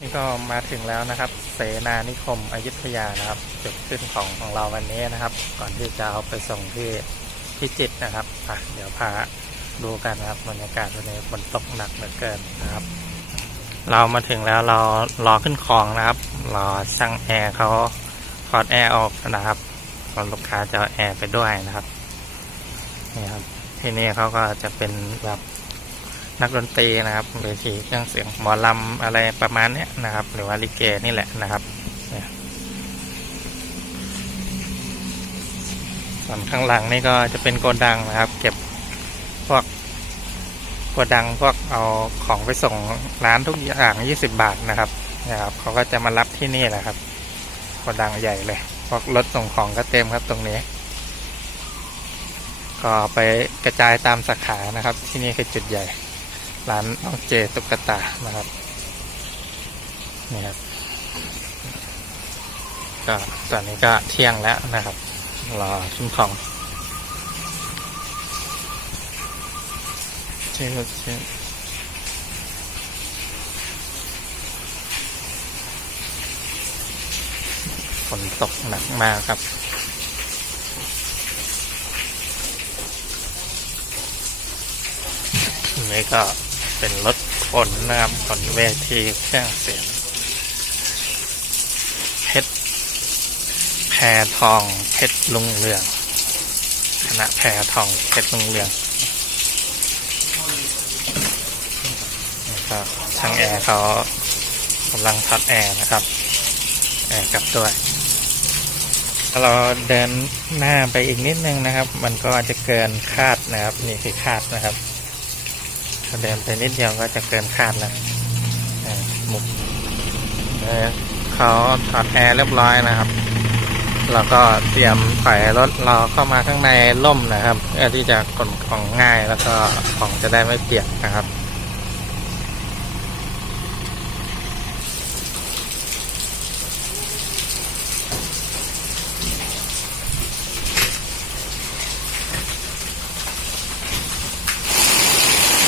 นี่ก็มาถึงแล้วนะครับ เสนานิคมอยุธยานะครับ จุดขึ้นของของเราวันนี้นะครับ ก่อนที่จะเอาไปส่งที่พิจิตรนะครับอะเดี๋ยวพาดูกันนะครับบรรยากาศวันนี้ฝนตกหนักเหลือเกินนะครับ เรามาถึงแล้วเรารอขึ้นคลองนะครับรอช่างแอร์เขาถอดแอร์ออกนะครับก่อนลูกค้าจะเอาแอร์ไปด้วยนะครับนี่ครับที่นี่เขาก็จะเป็นแบบ นักดนตรีนะครับเวทีเครื่องเสียงหมอลำอะไรประมาณนี้นะครับ หรือว่าลิเกนี่แหละนะครับส่วนข้างหลังนี่ก็จะเป็นโกดังนะครับ เก็บพวกโกดังพวกเอาของไปส่งร้านทุกอย่าง20บาทนะครับนะครับเขาก็จะมารับที่นี่แหละครับโกดังใหญ่เลยพวกรถส่งของก็เต็มครับตรงนี้ก็ไปกระจายตามสาขานะครับ ที่นี่คือจุดใหญ่ ร้านน้องเจตุ๊กตานะครับนี่ครับก็ตอนนี้ก็เที่ยงแล้วนะครับรอขึ้นของเชื่อเชื่อฝนตกหนักมากครับนี่ก็ เป็นรถขนนะครับขนเวทีเครื่องเสียงเพชรแพรทองเพชรลุงเรืองคณะแพรทองเพชรลุงเรืองก็ช่างแอร์เขากำลังพัดแอร์นะครับ แอร์กลับด้วยเราเดินหน้าไปอีกนิดนึงนะครับ มันก็จะเกินคาดนะครับ นี่คือคาดนะครับ เดินไปนิดเดียวก็จะเกินคาดแล้วหมุกเเขาถอดแอร์เรียบร้อยนะครับ เราก็เตรียมถอยรถเราเข้ามาข้างในล่มนะครับเพื่อที่จะขนของง่ายแล้วก็ของจะได้ไม่เปียกนะครับ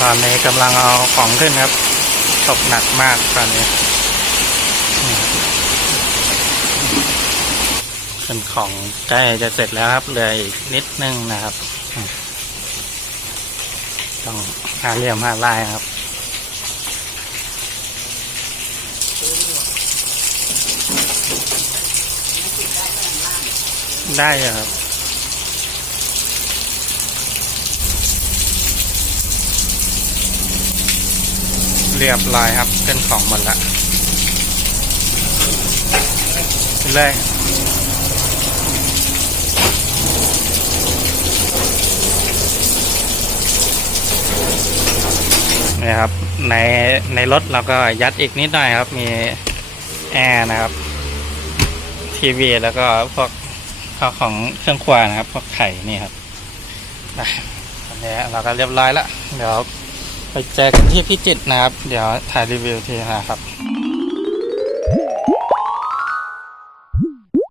ตอนนี้กำลังเอาของขึ้นครับ ตกหนักมากตอนนี้ขึ้นของใกล้จะเสร็จแล้วครับเหลืออีกนิดนึงนะครับ ต้องหาเหลี่ยมหาลายครับได้ครับ เรียบร้อยครับเป็นของหมดละเลยนี่ครับในในรถเราก็ยัดอีกนิดหน่อยครับ มีแอร์นะครับ ทีวีแล้วก็พวกข้าของเครื่องครัวนะครับพวกไข่นี่ครับนะอันนี้เราก็เรียบร้อยแล้วเดี๋ยว ไปเจอกันที่พิจิตรนะครับ เดี๋ยวถ่ายรีวิวทีนะครับ